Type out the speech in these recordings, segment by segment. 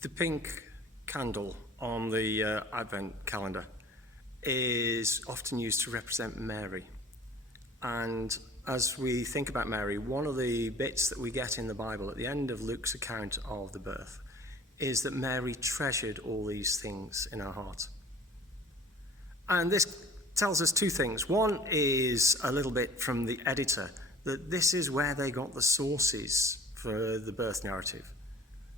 The pink candle on the Advent calendar is often used to represent Mary. And as we think about Mary, one of the bits that we get in the Bible at the end of Luke's account of the birth is that Mary treasured all these things in her heart. And this tells us two things. One is a little bit from the editor, that this is where they got the sources for the birth narrative.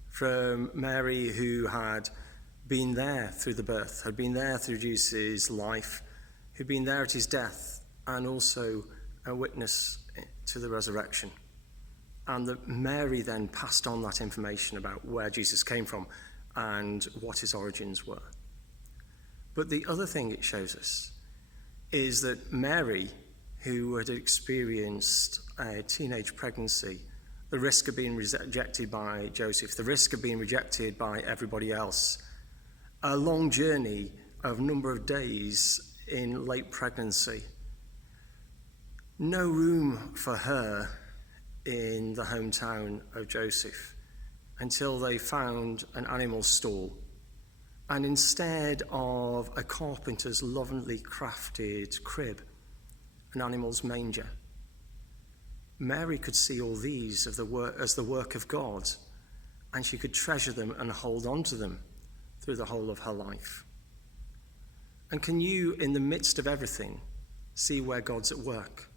From Mary, who had been there through the birth, had been there through Jesus' life, who'd been there at his death, and also a witness to the resurrection. And that Mary then passed on that information about where Jesus came from and what his origins were. But the other thing it shows us is that Mary, who had experienced a teenage pregnancy, the risk of being rejected by Joseph, the risk of being rejected by everybody else, a long journey of a number of days in late pregnancy, no room for her in the hometown of Joseph until they found an animal stall. And instead of a carpenter's lovingly crafted crib, an animal's manger, Mary could see all these as the work of God, and she could treasure them and hold on to them through the whole of her life. And can you, in the midst of everything, see where God's at work?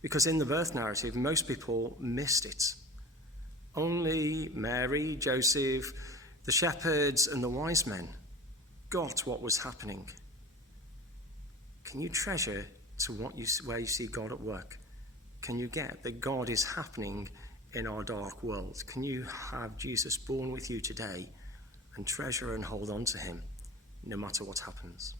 Because in the birth narrative, most people missed it. Only Mary, Joseph, the shepherds, and the wise men got what was happening. Can you treasure to where you see God at work? Can you get that God is happening in our dark world? Can you have Jesus born with you today and treasure and hold on to him no matter what happens?